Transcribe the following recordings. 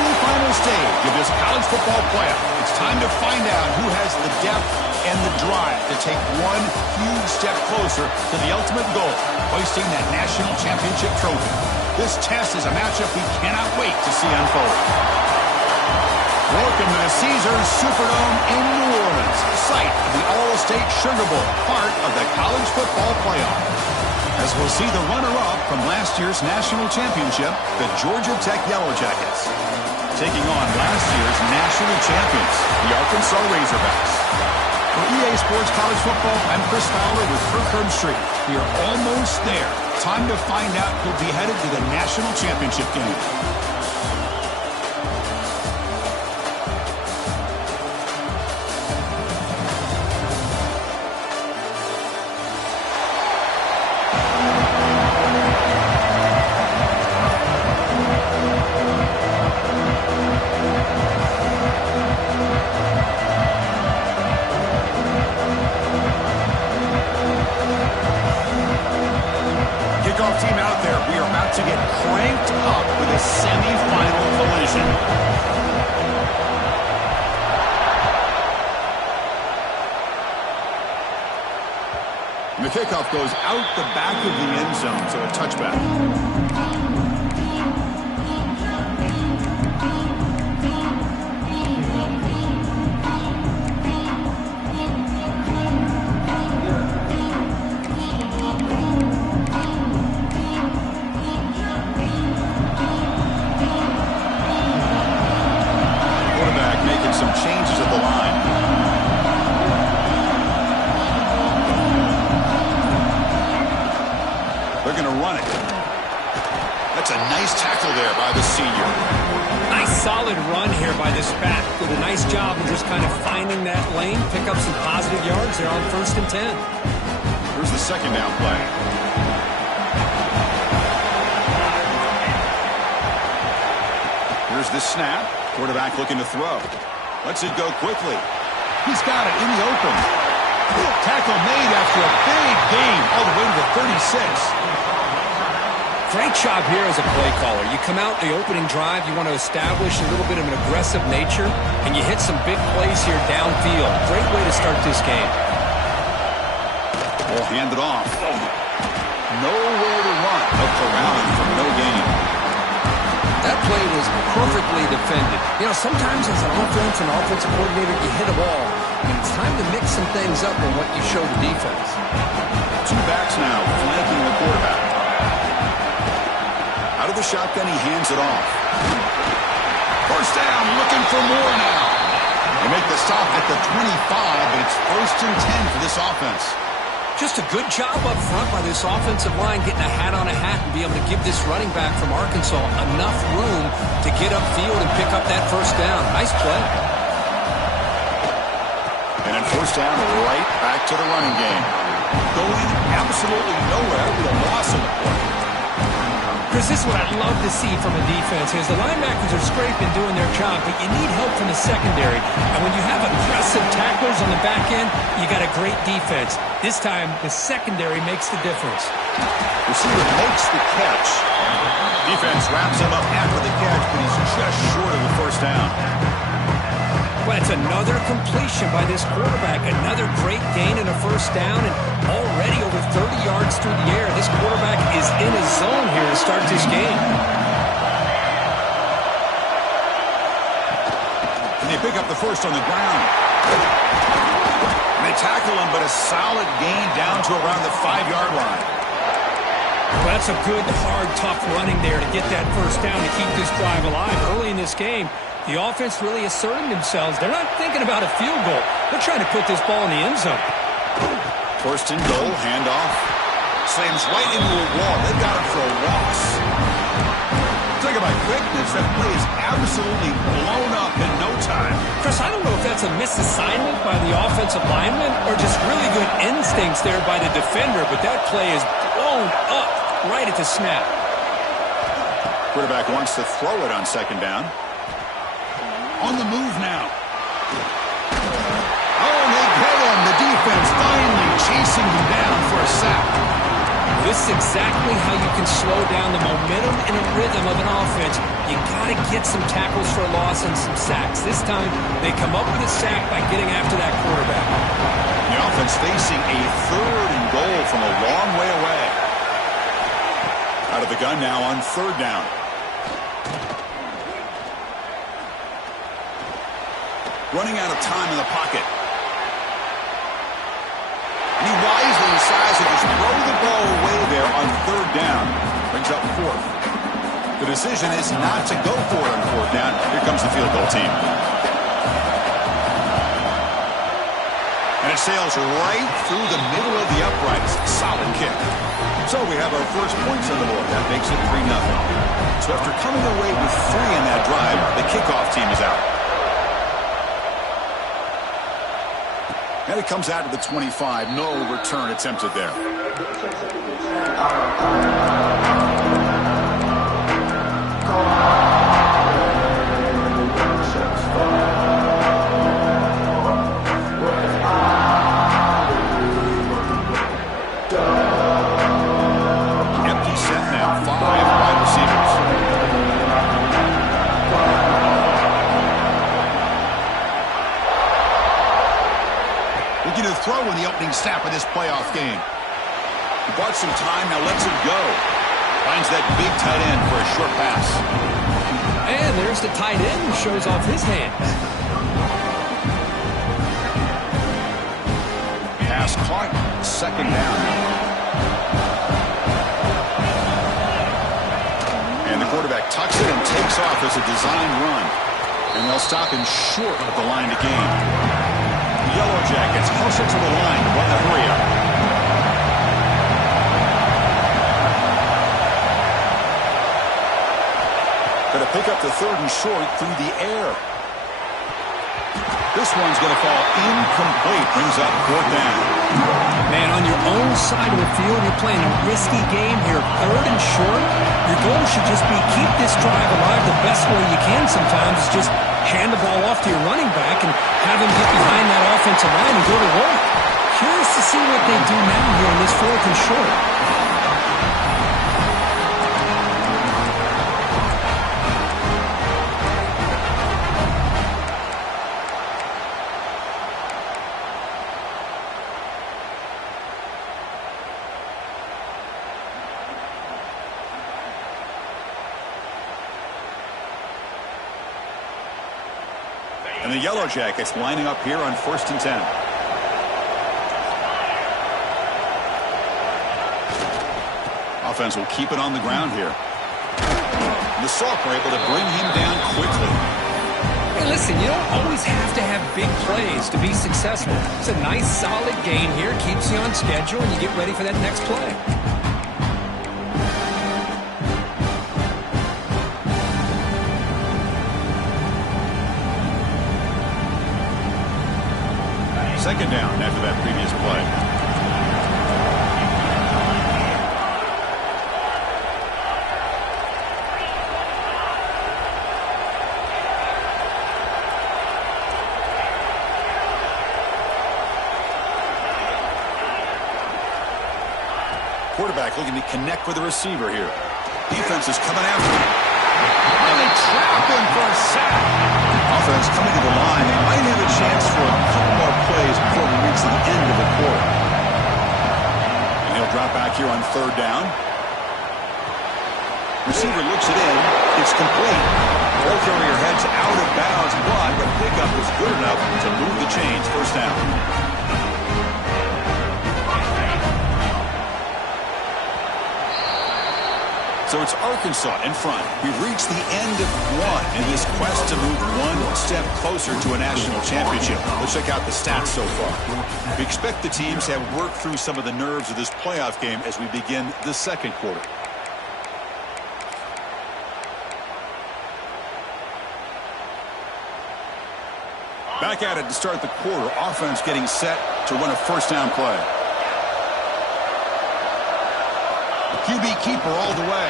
semifinal stage of this college football playoff. It's time to find out who has the depth and the drive to take one huge step closer to the ultimate goal, hoisting that national championship trophy. This test is a matchup we cannot wait to see unfold. Welcome to the Caesars Superdome in New Orleans, site of the All-State Sugar Bowl, part of the college football playoff. As we'll see the runner-up from last year's national championship, the Georgia Tech Yellow Jackets, taking on last year's national champions, the Arkansas Razorbacks. For EA Sports College Football, I'm Chris Fowler with Kirk Herbstreit. We are almost there. Time to find out who'll be headed to the national championship game. Team out there, we are about to get cranked up with a semifinal collision. And the kickoff goes out the back of the end zone, so a touchback. Some changes at the line. They're going to run it. That's a nice tackle there by the senior. Nice solid run here by this back. Did a nice job of just kind of finding that lane, pick up some positive yards there on 1st and 10. Here's the second down play. Here's the snap. Quarterback looking to throw. Lets it go quickly. He's got it in the open. Tackle made after a big gain all the way to the 36. Great job here as a play caller. You come out the opening drive, you want to establish a little bit of an aggressive nature, and you hit some big plays here downfield. Great way to start this game. Ball handed off. Nowhere to run. Up around for no gain. That play was perfectly defended. You know, sometimes as an offense and offensive coordinator, you hit a ball, and it's time to mix some things up on what you show the defense. Two backs now flanking the quarterback. Out of the shotgun, he hands it off. First down, looking for more now. They make the stop at the 25, but it's 1st and 10 for this offense. Just a good job up front by this offensive line, getting a hat on a hat and be able to give this running back from Arkansas enough room to get upfield and pick up that first down. Nice play. And then first down, right back to the running game. Going absolutely nowhere with a loss of the play. Chris, this is what I'd love to see from a defense is the linebackers are scraping, doing their job, but you need help from the secondary. And when you have aggressive tacklers on the back end, you got a great defense. This time, the secondary makes the difference. Receiver makes the catch. Defense wraps him up after the catch, but he's just short of the first down. Well, it's another completion by this quarterback. Another great gain in a first down, and already over 30 yards through the air. This quarterback is in his zone here to start this game. And they pick up the first on the ground. And they tackle him, but a solid gain down to around the 5-yard line. Well, that's a good, hard, tough running there to get that first down to keep this drive alive. Early in this game, the offense really asserting themselves. They're not thinking about a field goal. They're trying to put this ball in the end zone. First and goal, handoff. Slams right into a wall. They've got him for a loss. Talk about quickness. That play is absolutely blown up in no time. Chris, I don't know if that's a misassignment by the offensive lineman or just really good instincts there by the defender, but that play is blown up right at the snap. Quarterback wants to throw it on second down. On the move now. Oh, and they get him. The defense finally chasing him down for a sack. This is exactly how you can slow down the momentum and a rhythm of an offense. You got to get some tackles for a loss and some sacks. This time, they come up with a sack by getting after that quarterback. The offense facing a 3rd and goal from a long way away. Out of the gun now on 3rd down. Running out of time in the pocket. And he wisely decides to just throw the ball away there on 3rd down. Brings up 4th. The decision is not to go for it on 4th down. Here comes the field goal team. And it sails right through the middle of the uprights. Solid kick. So we have our first points on the board. That makes it 3-0. So after coming away with 3 in that drive, the kickoff team is out. And it comes out to the 25. No return attempted there. Empty set now. 5 wide receivers. Looking to throw in the opening snap of this playoff game. He bought some time, now lets it go. Finds that big tight end for a short pass. And there's the tight end who shows off his hands. Pass caught, 2nd down. And the quarterback tucks it and takes off as a designed run. And they'll stop him short of the line to gain. Yellow Jackets closer to the line to run the hurry up. Going to pick up the 3rd and short through the air. This one's going to fall incomplete. Brings up 4th down. Man, on your own side of the field, you're playing a risky game here. 3rd and short. Your goal should just be keep this drive alive the best way you can sometimes. Is just hand the ball off to your running back and have him get behind that offensive line and go to work. Curious to see what they do now here in this 4th and short. And the Yellow Jackets lining up here on 1st and 10. Offense will keep it on the ground here. The Sauk were able to bring him down quickly. Hey, listen, you don't always have to have big plays to be successful. It's a nice, solid gain here. Keeps you on schedule, and you get ready for that next play. Second down after that previous play. Quarterback looking to connect with the receiver here. Defense is coming after him. And they trap him for a sack. Offense coming to the line. They might have a chance for a couple more plays before we reach the end of the quarter. And he'll drop back here on 3rd down. Receiver looks it in. It's complete. Ball carrier heads out of bounds, but the pickup is good enough to move the chains. 1st down. So it's Arkansas in front. We've reached the end of one in this quest to move one step closer to a national championship. Let's check out the stats so far. We expect the teams to have worked through some of the nerves of this playoff game as we begin the 2nd quarter. Back at it to start the quarter. Offense getting set to run a 1st down play. QB keeper all the way.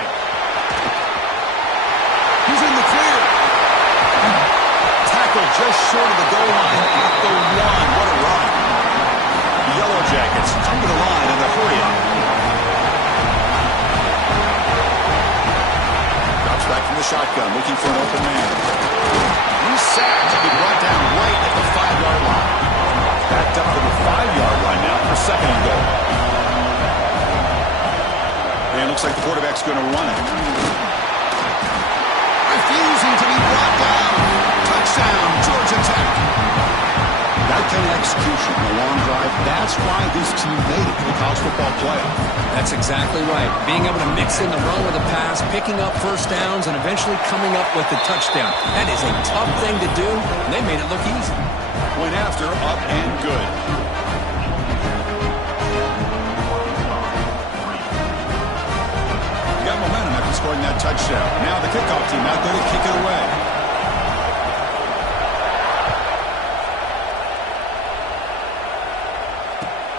He's in the clear. Tackle just short of the goal line at the 1. What a run. The Yellow Jackets come to the line in the hurry up. the shotgun, looking for an open man. He's sacked. He'll be brought down right at the 5-yard line. Backed up to the 5-yard line now for second and goal. And it looks like the quarterback's going to run it. Refusing to be brought down. Touchdown, Georgia Tech. That kind of execution, a long drive, that's why this team made it to the college football playoff. That's exactly right. Being able to mix in the run with the pass, picking up first downs, and eventually coming up with the touchdown. That is a tough thing to do, and they made it look easy. Went after, up and good. Got momentum after scoring that touchdown. Now the kickoff team out there to kick it away.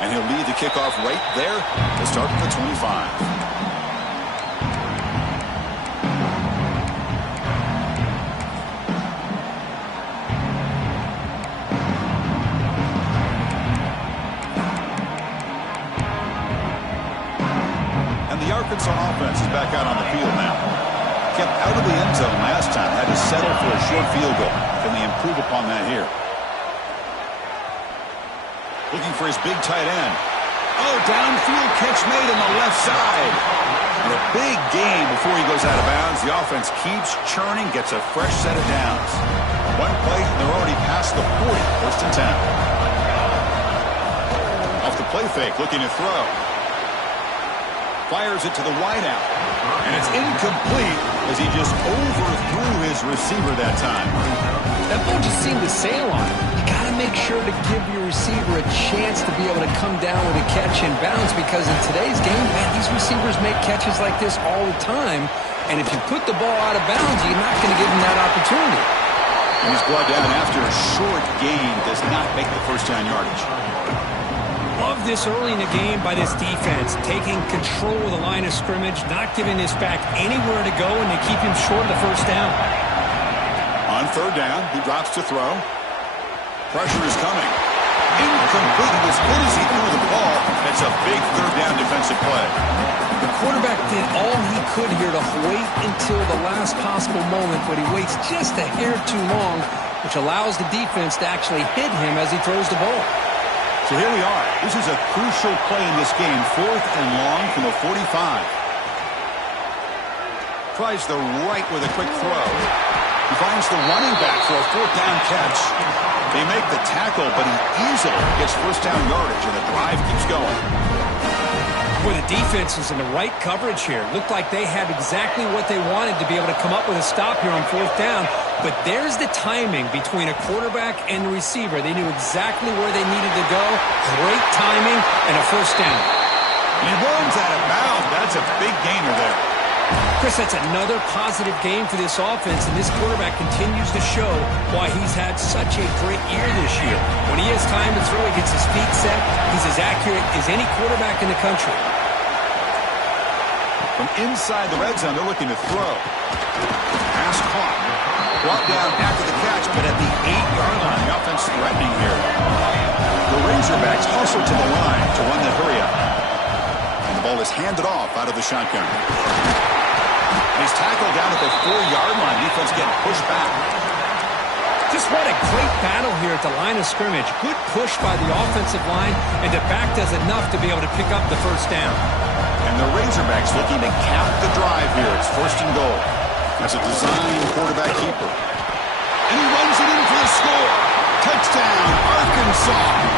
And he'll lead the kickoff right there to start at the 25. Arkansas offense is back out on the field now. Kept out of the end zone last time. Had to settle for a short field goal. Can they improve upon that here? Looking for his big tight end. Oh, downfield catch made on the left side. And a big gain before he goes out of bounds. The offense keeps churning, gets a fresh set of downs. One play, and they're already past the 40. First and 10. Off the play fake, looking to throw. Fires it to the wideout. And it's incomplete as he just overthrew his receiver that time. That ball just seemed to sail on him. You got to make sure to give your receiver a chance to be able to come down with a catch and bounce, because in today's game, man, these receivers make catches like this all the time. And if you put the ball out of bounds, you're not going to give them that opportunity. And he's brought down after a short gain. Does not make the first down yardage. Love this early in the game by this defense, taking control of the line of scrimmage, not giving this back anywhere to go, and they keep him short of the first down. On third down, he drops to throw. Pressure is coming. Incomplete. As good as he threw the ball, it's a big third down defensive play. The quarterback did all he could here to wait until the last possible moment, but he waits just a hair too long, which allows the defense to actually hit him as he throws the ball. So here we are. This is a crucial play in this game. 4th and long from the 45. Tries the right with a quick throw. He finds the running back for a 4th down catch. They make the tackle, but he easily gets first down yardage, and the drive keeps going. Boy, the defense is in the right coverage here. Looked like they had exactly what they wanted to be able to come up with a stop here on 4th down. But there's the timing between a quarterback and the receiver. They knew exactly where they needed to go. Great timing and a first down. And he runs out of bounds. That's a big gainer there. Chris, that's another positive game for this offense, and this quarterback continues to show why he's had such a great year this year. When he has time to throw, he gets his feet set. He's as accurate as any quarterback in the country. From inside the red zone, they're looking to throw. Pass caught. Brought down after the catch, but at the 8-yard line. The offense threatening here. The Razorbacks hustle to the line to run the hurry up. And the ball is handed off out of the shotgun. He's tackled down at the 4-yard line. Defense getting pushed back. Just what a great battle here at the line of scrimmage. Good push by the offensive line, and the back does enough to be able to pick up the first down. And the Razorbacks looking to cap the drive here. It's 1st and goal. That's a design quarterback keeper. And he runs it in for the score. Touchdown, Arkansas.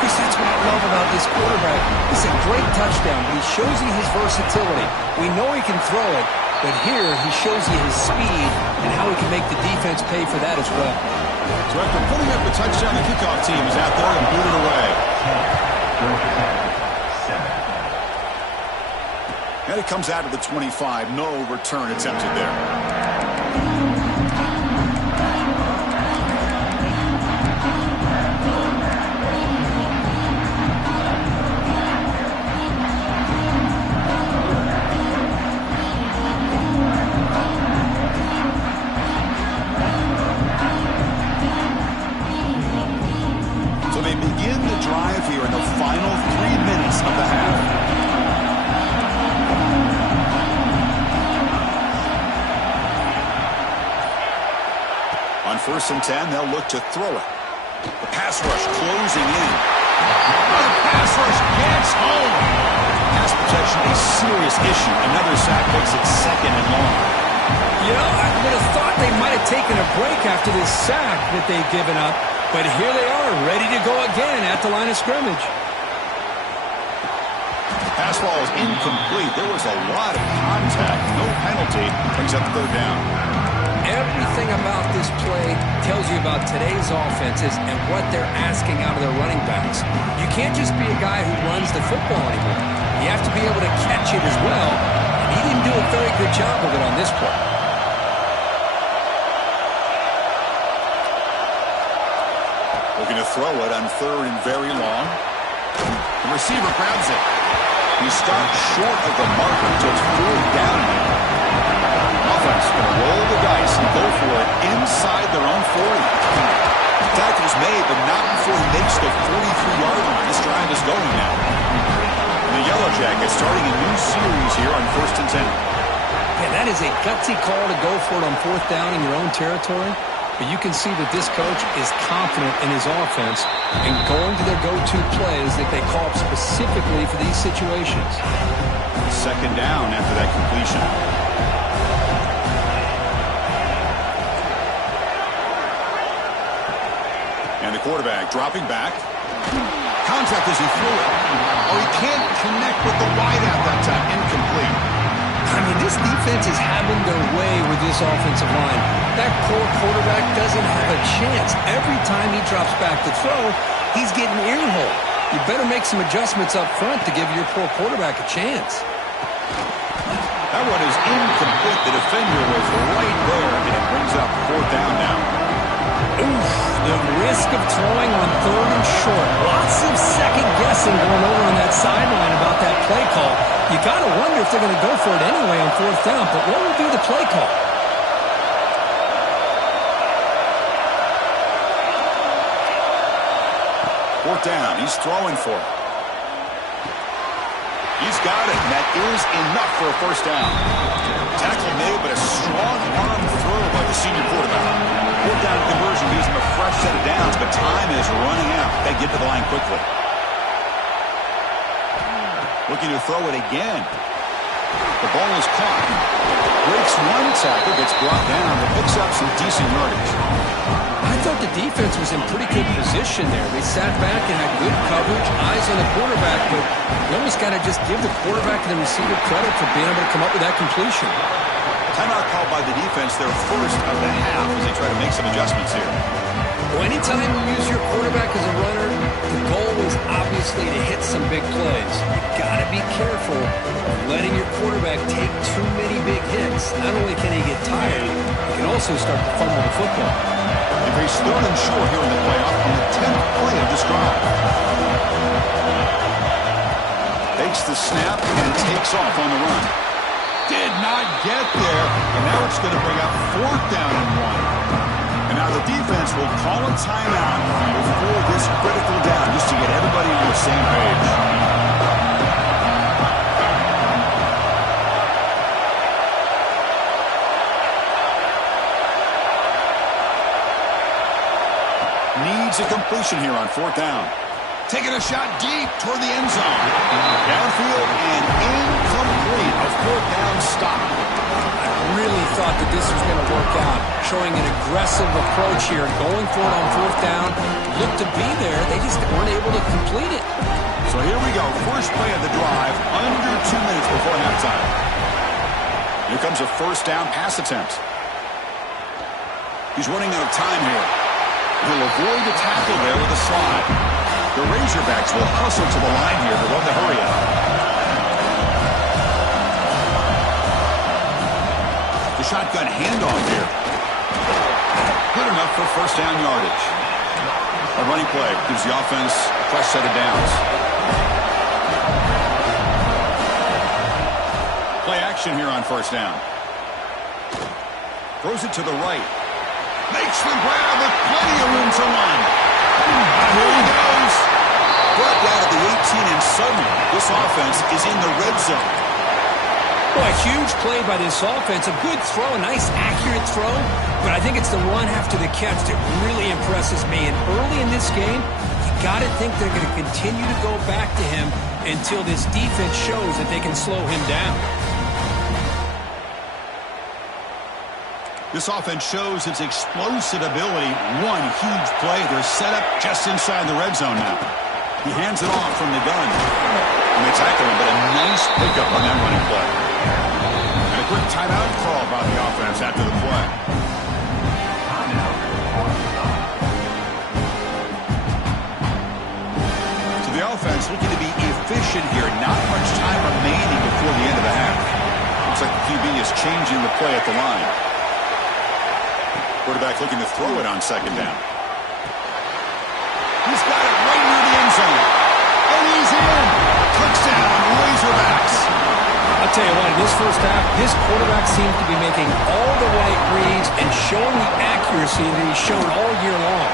Chris, that's what I love about this quarterback. It's a great touchdown, but he shows you his versatility. We know he can throw it, but here he shows you his speed and how he can make the defense pay for that as well. So after putting up the touchdown, the kickoff team is out there and booted away. And it comes out of the 25. No return attempted there. Here in the final 3 minutes of the half. On 1st and 10, they'll look to throw it. The pass rush closing in. The pass rush gets home. Pass protection a serious issue. Another sack makes it 2nd and long. You know, I would have thought they might have taken a break after this sack that they've given up, but here they are, ready to go again at the line of scrimmage. Pass ball is incomplete. There was a lot of contact. No penalty. Brings up 3rd down. Everything about this play tells you about today's offenses and what they're asking out of their running backs. You can't just be a guy who runs the football anymore. You have to be able to catch it as well, and he didn't do a very good job of it on this play. Looking to throw it on 3rd and very long. The receiver grabs it. He stopped short of the marker until it's 4th down. Offense going to roll the dice and go for it inside their own 40. Tackle's made, but not before he makes the 43-yard line. This drive is going now. The Yellow Jackets starting a new series here on 1st and 10. Yeah, that is a gutsy call to go for it on 4th down in your own territory. But you can see that this coach is confident in his offense and going to their go-to plays that they call up specifically for these situations. 2nd down after that completion. And the quarterback dropping back. Contact as he threw it. Oh, he can't connect with the wideout that time. Incomplete. I mean, this defense is having their way with this offensive line. That poor quarterback doesn't have a chance. Every time he drops back to throw, he's getting earholed. You better make some adjustments up front to give your poor quarterback a chance. That one is incomplete. The defender was right there, and it brings up 4th down now. Oof, the risk of throwing on 3rd and short. Lots of second guessing going over on that sideline about that play call. You got to wonder if they're going to go for it anyway on 4th down, but what will be the play call? Fourth down. He's throwing for it. He's got it, and that is enough for a 1st down. Tackle made, but a strong arm throw by the senior quarterback. 4th down conversion gives him a fresh set of downs, but time is running out. They get to the line quickly. Looking to throw it again. The ball is caught. Breaks one tackle, gets brought down, but picks up some decent yardage. I thought the defense was in pretty good position there. They sat back and had good coverage, eyes on the quarterback, but you almost got to just give the quarterback and the receiver credit for being able to come up with that completion. Timeout called by the defense, their first of the half as they try to make some adjustments here. Well, anytime you use your quarterback as a runner, the goal is obviously to hit some big plays. You've got to be careful of letting your quarterback take too many big hits. Not only can he get tired, he can also start to fumble the football. They face 3rd and short here in the playoff on the 10th play of this drive. Takes the snap and takes off on the run. Did not get there, and now it's going to bring up 4th down and 1. And now the defense will call a timeout before this critical down just to get everybody on the same page. Needs a completion here on 4th down. Taking a shot deep toward the end zone. Downfield and incomplete. A 4th down stop. I really thought that this was going to work out, showing an aggressive approach here, going for it on 4th down. Looked to be there. They just weren't able to complete it. So here we go. First play of the drive, under 2 minutes before halftime. Here comes a 1st down pass attempt. He's running out of time here. He'll avoid the tackle there with a slide. The Razorbacks will hustle to the line here to run the hurry up. The shotgun handoff here. Good enough for 1st down yardage. A running play gives the offense a fresh set of downs. Play action here on 1st down. Throws it to the right. Makes the grab with plenty of room to run. Here he goes. Brought down at the 18, and suddenly this offense is in the red zone. Well, a huge play by this offense. A good throw, a nice accurate throw. But I think it's the run after the catch that really impresses me. And early in this game, you got to think they're going to continue to go back to him until this defense shows that they can slow him down. This offense shows its explosive ability. One huge play. They're set up just inside the red zone now. He hands it off from the gun. And they tackle him, but a nice pickup on that running play. And a quick timeout call by the offense after the play. So the offense looking to be efficient here. Not much time remaining before the end of the half. Looks like the QB is changing the play at the line. Quarterback looking to throw it on second down. He's got it right near the end zone. And he's in. Touchdown, Razorbacks. I'll tell you what, in this first half, this quarterback seems to be making all the right reads and showing the accuracy that he's shown all year long.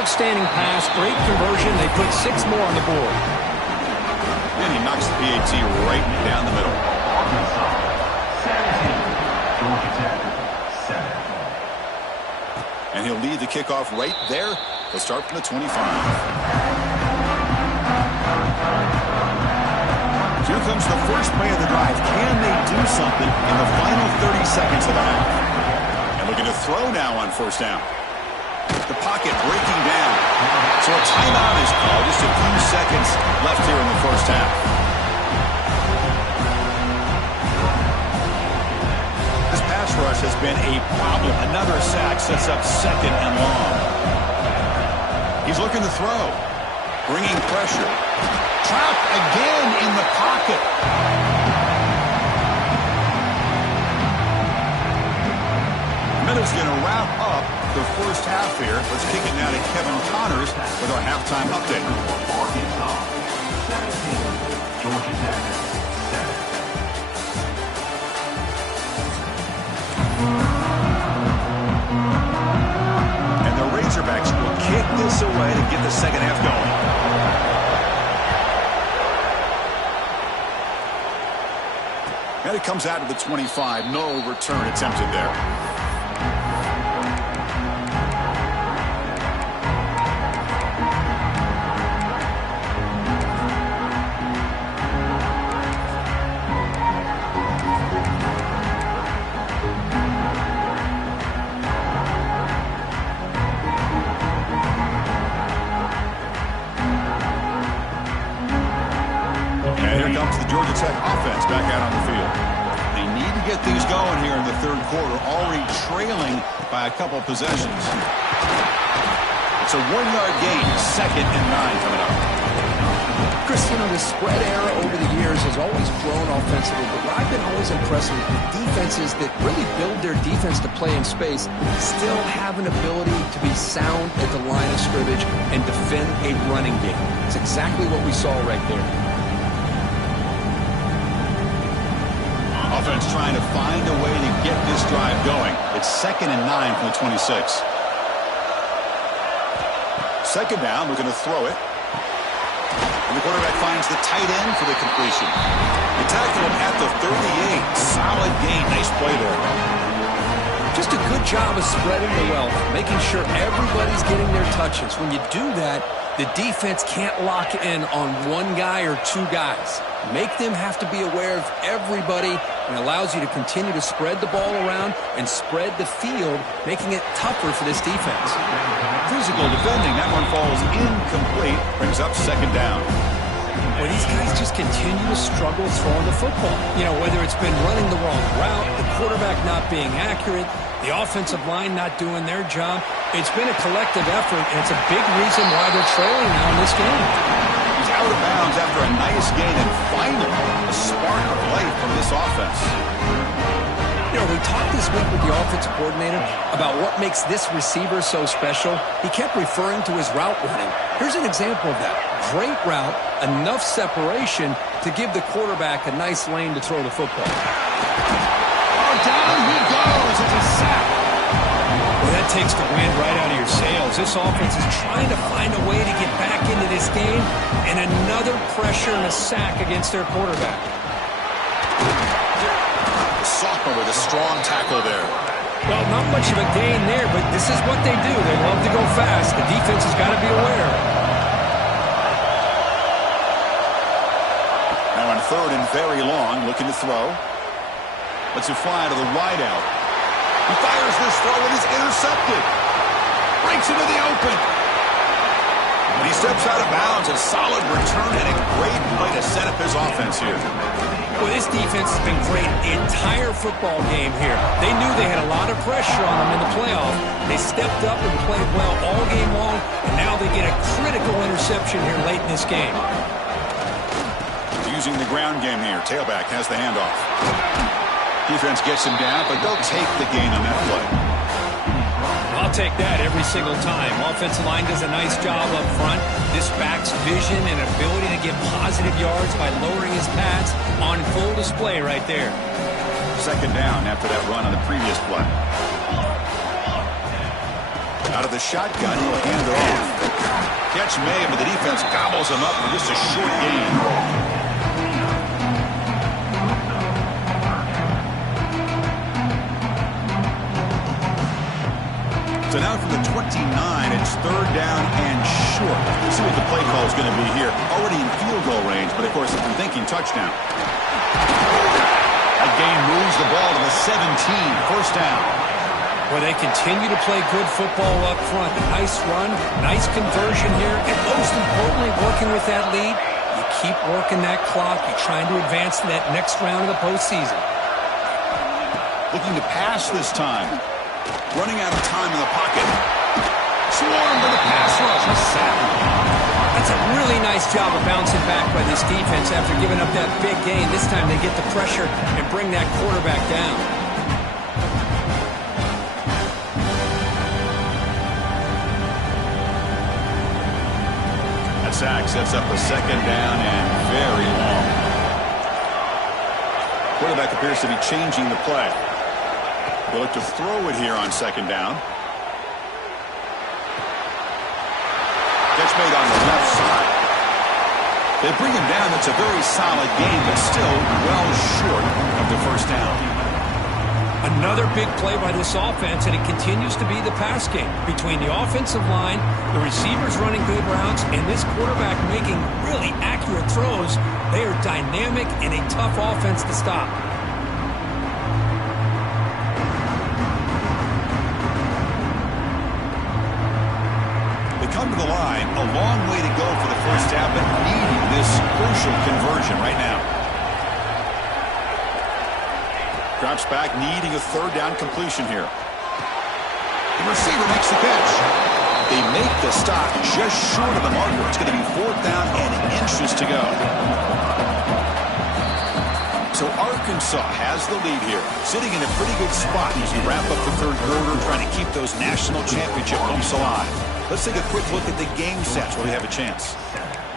Outstanding pass, great conversion. They put 6 more on the board. And he knocks the PAT right down the middle. And he'll lead the kickoff right there. He'll start from the 25. Here comes the first play of the drive. Can they do something in the final 30 seconds of the half? And looking to throw now on first down. The pocket breaking down. So a timeout is called. Just a few seconds left here in the first half. Rush has been a problem. Another sack sets up second and long. He's looking to throw. Bringing pressure. Trapped again in the pocket. Middle's going to wrap up the first half here. Let's kick it now to Kevin Connors with our halftime update. Georgia Tech. And the Razorbacks will kick this away to get the second half going. And it comes out of the 25. No return attempted there. Georgia Tech offense back out on the field. They need to get things going here in the third quarter, already trailing by a couple possessions. It's a 1-yard gain, 2nd and 9 coming up. Chris, you know, the spread era over the years has always grown offensively, but what I've been always impressed with defenses that really build their defense to play in space still have an ability to be sound at the line of scrimmage and defend a running game. It's exactly what we saw right there. Offense trying to find a way to get this drive going. It's 2nd and 9 from the 26. Second down, we're going to throw it. And the quarterback finds the tight end for the completion. They tackle him at the 38. Solid gain. Nice play there. Just a good job of spreading the wealth, making sure everybody's getting their touches. When you do that, the defense can't lock in on one guy or two guys. Make them have to be aware of everybody, and allows you to continue to spread the ball around and spread the field, making it tougher for this defense. Physical defending. That one falls incomplete. Brings up second down. Well, these guys just continue to struggle throwing the football. You know, whether it's been running the wrong route, the quarterback not being accurate, the offensive line not doing their job. It's been a collective effort, and it's a big reason why they're trailing now in this game. He's out of bounds after a nice gain, and finally a spark of life from this offense. You know, we talked this week with the offensive coordinator about what makes this receiver so special. He kept referring to his route running. Here's an example of that. Great route, enough separation to give the quarterback a nice lane to throw the football. Oh, down he goes. It's a sack. Well, that takes the wind right out of your sails. This offense is trying to find a way to get back into this game, and another pressure and a sack against their quarterback. sophomore with a strong tackle there. Well, not much of a gain there, but this is what they do. They love to go fast. The defense has got to be aware. Now on third and very long, looking to throw. Lets it fly to the wide out. He fires this throw and is intercepted. Breaks into the open. And he steps out of bounds. A solid return and a great play to set up his offense here. Well, this defense has been great the entire football game here. They knew they had a lot of pressure on them in the playoff. They stepped up and played well all game long, and now they get a critical interception here late in this game. Using the ground game here. Tailback has the handoff. Defense gets him down, but they'll take the gain on that play. I'll take that every single time. Offensive line does a nice job up front. This back's vision and ability to get positive yards by lowering his pads on full display right there. Second down after that run on the previous play. Out of the shotgun, he'll hand it off. Catch made, but the defense gobbles him up for just a short gain. So now from the 29, it's third down and short. Let's see what the play call is going to be here. Already in field goal range, but of course, if I'm thinking touchdown. That gain moves the ball to the 17, first down. Well, they continue to play good football up front. A nice run, nice conversion here, and most importantly, working with that lead, you keep working that clock. You're trying to advance to that next round of the postseason. Looking to pass this time. Running out of time in the pocket. Swarmed with a pass rush. That's a really nice job of bouncing back by this defense after giving up that big gain. This time they get the pressure and bring that quarterback down. That sack sets up a second down and very long. Quarterback appears to be changing the play. They'll look to throw it here on second down. Catch made on the left side. They bring him down. That's a very solid game, but still well short of the first down. Another big play by this offense, and it continues to be the pass game. Between the offensive line, the receivers running good routes, and this quarterback making really accurate throws, they are dynamic and a tough offense to stop. Come to the line, a long way to go for the first half, but needing this crucial conversion right now. Drops back, needing a third down completion here. The receiver makes the catch. They make the stop just short of the marker. It's going to be fourth down and inches to go. So Arkansas has the lead here, sitting in a pretty good spot as we wrap up the third quarter, trying to keep those national championship hopes alive. Let's take a quick look at the game sets where we have a chance.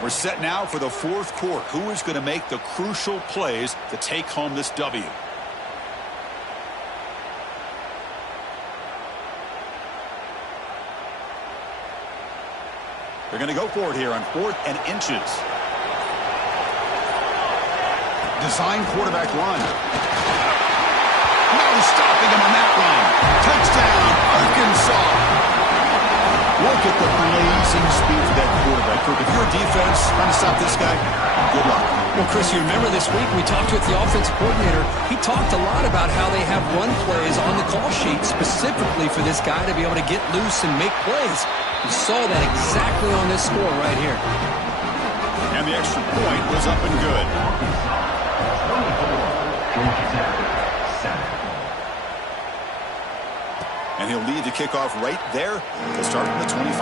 We're set now for the fourth quarter. Who is going to make the crucial plays to take home this W? They're going to go for it here on fourth and inches. Design quarterback run. No stopping him on that run. Touchdown, Arkansas. Look at the blazing speed of that quarterback. If you're a defense trying to stop this guy, good luck. Well, Chris, you remember this week we talked with the offensive coordinator. He talked a lot about how they have run plays on the call sheet specifically for this guy to be able to get loose and make plays. We saw that exactly on this score right here. And the extra point was up and good. And he'll lead the kickoff right there to start from the 25.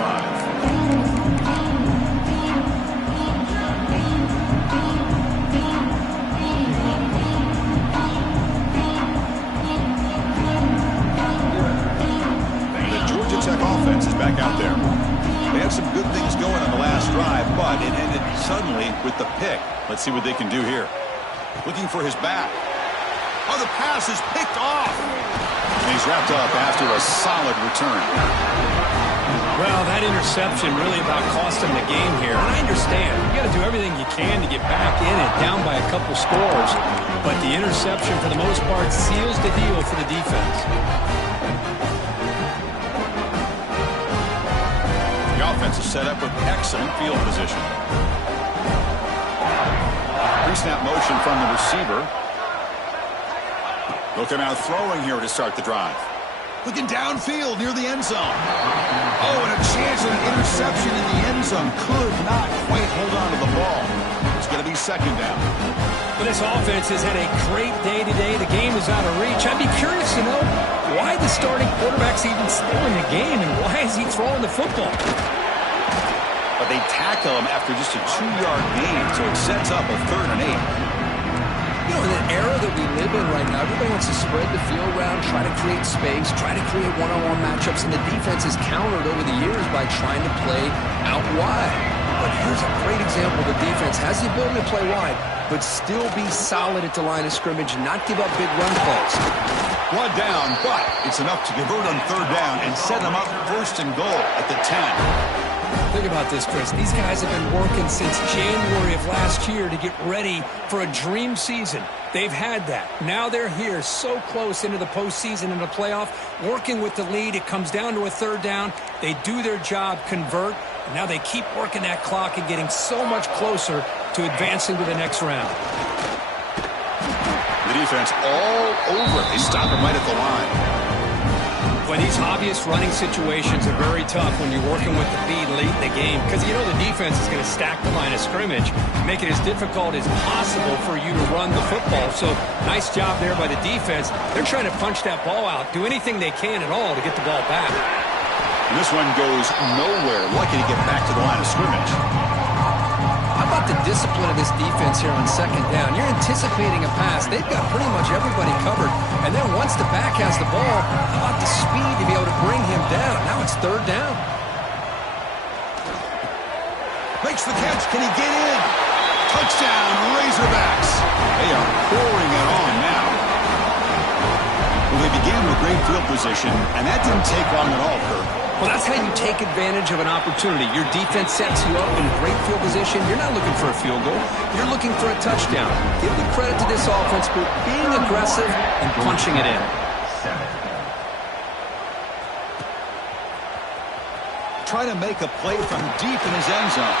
The Georgia Tech offense is back out there. They had some good things going on the last drive, but it ended suddenly with the pick. Let's see what they can do here. Looking for his back. Oh, the pass is picked off. And he's wrapped up after a solid return. Well, that That interception really about cost him the game here. And I understand. You got to do everything you can to get back in it, down by a couple scores. But the interception, for the most part, seals the deal for the defense. The offense is set up with excellent field position. Pre-snap motion from the receiver. Looking out throwing here to start the drive. Looking downfield near the end zone. Oh, and a chance at an interception in the end zone. Could not quite hold on to the ball. It's going to be second down. Well, this offense has had a great day today. The game is out of reach. I'd be curious to know why the starting quarterback's even still in the game and why is he throwing the football? But they tackle him after just a 2-yard gain, so it sets up a 3rd and 8. You know, in the era that we live in right now, everybody wants to spread the field around, try to create space, try to create one-on-one matchups, and the defense is countered over the years by trying to play out wide. But here's a great example. The defense has the ability to play wide, but still be solid at the line of scrimmage, not give up big run plays. One down, but it's enough to convert on 3rd down and set them up 1st and goal at the 10. Think about this, Chris. These guys have been working since January of last year to get ready for a dream season. They've had that. Now they're here so close into the postseason and the playoff, working with the lead. It comes down to a 3rd down. They do their job, convert, and now they keep working that clock and getting so much closer to advancing to the next round. The defense all over it. They stop him right at the line. But these obvious running situations are very tough when you're working with the lead late in the game because you know the defense is going to stack the line of scrimmage, make it as difficult as possible for you to run the football. So nice job there by the defense. They're trying to punch that ball out, do anything they can at all to get the ball back. And this one goes nowhere. Lucky to get back to the line of scrimmage. How about the discipline of this defense here on 2nd down? You're anticipating a pass. They've got pretty much everybody covered. And then once the back has the ball, how about the speed to be able to bring him down? Now it's 3rd down. Makes the catch. Can he get in? Touchdown, Razorbacks. They are pouring it on now. Well, they began with great field position, and that didn't take long at all, Kirk. Well, that's how you take advantage of an opportunity. Your defense sets you up in great field position. You're not looking for a field goal. You're looking for a touchdown. Give the credit to this offense for being aggressive and punching it in. Try to make a play from deep in his end zone.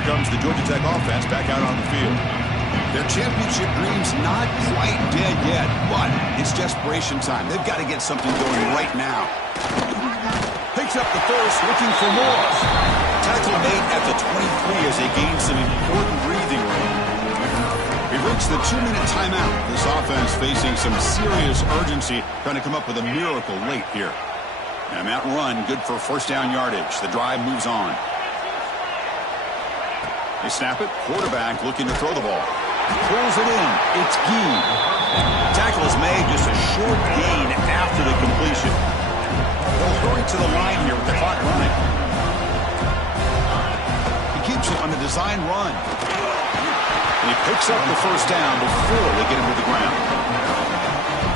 Comes the Georgia Tech offense back out on the field. Their championship dream's not quite dead yet, but it's desperation time. They've got to get something going right now. Picks up the first, looking for more. Tackle made at the 23 as they gain some important breathing room. We've reached the 2-minute timeout. This offense facing some serious urgency, trying to come up with a miracle late here. And that run, good for 1st down yardage. The drive moves on. They snap it. Quarterback looking to throw the ball. Pulls it in. It's Gee. Tackle is made, just a short gain after the completion. They'll hurry to the line here with the clock running. He keeps it on the design run. And he picks up the 1st down before they get him to the ground.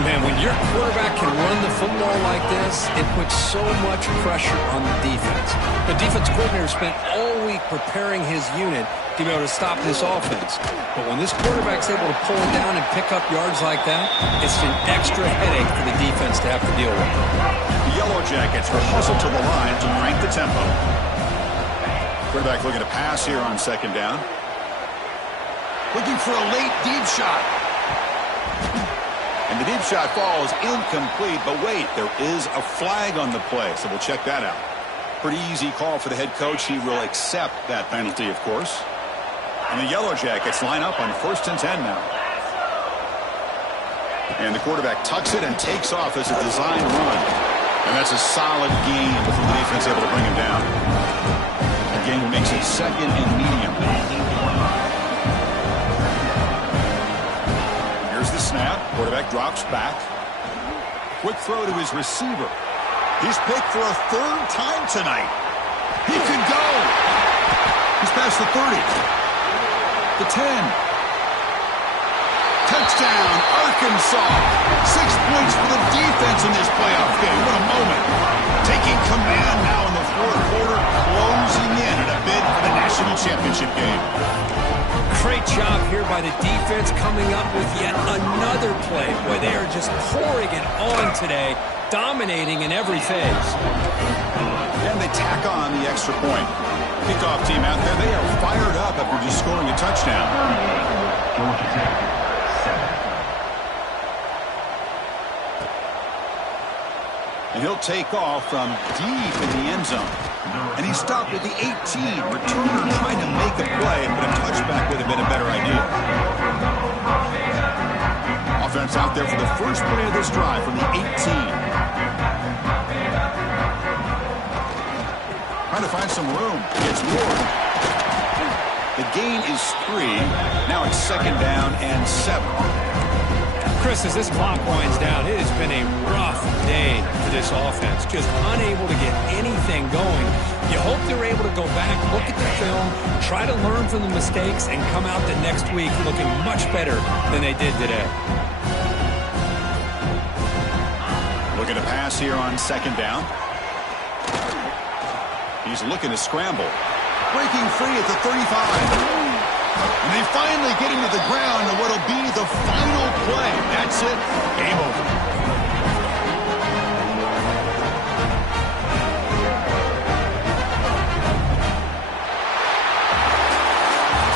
Man, when your quarterback can run the football like this, it puts so much pressure on the defense. The defense coordinator spent all week preparing his unit to be able to stop this offense. But when this quarterback's able to pull down and pick up yards like that, it's an extra headache for the defense to have to deal with. The Yellow Jackets will hustle to the line to crank the tempo. Quarterback looking to pass here on 2nd down. Looking for a late deep shot. And the deep shot falls incomplete, but wait, there is a flag on the play, so we'll check that out. Pretty easy call for the head coach. He will accept that penalty, of course. And the Yellow Jackets line up on 1st and 10 now. And the quarterback tucks it and takes off as a design run. And that's a solid gain before the defense able to bring him down. Again, makes it 2nd and medium. The snap. Quarterback drops back. Quick throw to his receiver. He's picked for a 3rd time tonight. He could go. He's across the 30. The 10. Touchdown, Arkansas. 6 points for the defense in this playoff game. What a moment. Taking command now in the fourth quarter, closing in at a bid for the national championship game. Great job here by the defense coming up with yet another play where they are just pouring it on today, dominating in every phase. And they tack on the extra point. Kickoff team out there, they are fired up after just scoring a touchdown. Georgia Tech, 7. And he'll take off from deep in the end zone. And he stopped at the 18. Returner trying to make a play, but a touchback would have been a better idea. Offense out there for the first play of this drive from the 18. Trying to find some room. It's Ward. The gain is 3. Now it's 2nd down and 7. Chris, as this clock winds down, it has been a rough day for this offense. Just unable to get anything going. You hope they're able to go back, look at the film, try to learn from the mistakes, and come out the next week looking much better than they did today. Looking to pass here on 2nd down. He's looking to scramble. Breaking free at the 35. And they finally get him to the ground in what'll be the final play. That's it. Game over.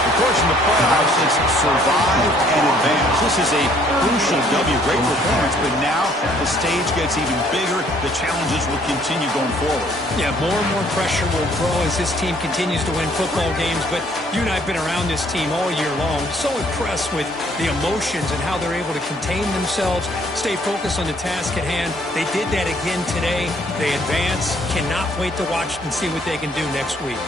Of course, in the playoffs, it's survive and advance. This is a crucial W. Great performance, but now the stage gets even bigger. The challenges will continue going forward. Yeah, more and more pressure will grow as this team continues to win football games, but you and I have been around this team all year long. So impressed with the emotions and how they're able to contain themselves, stay focused on the task at hand. They did that again today. They advance. Cannot wait to watch and see what they can do next week.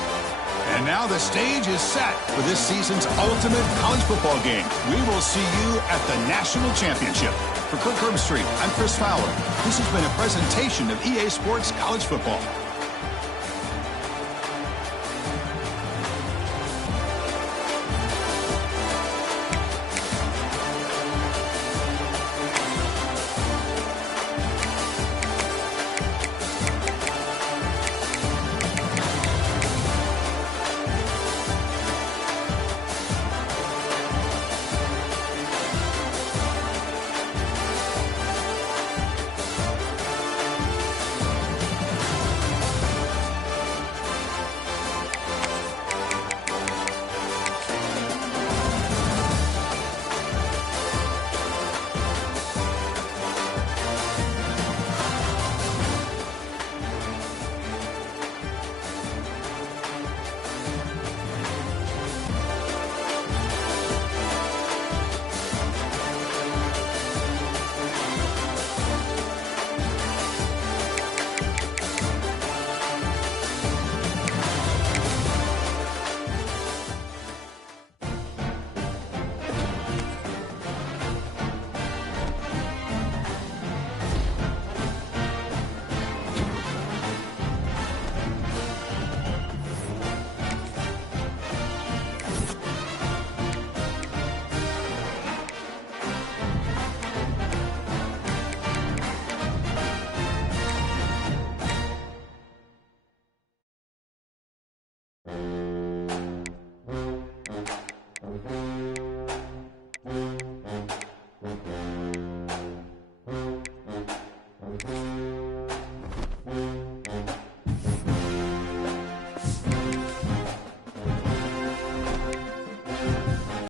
And now the stage is set for this season's ultimate college football game. We will see you at the national championship. For Kirk Herbstreit, I'm Chris Fowler. This has been a presentation of EA Sports College Football.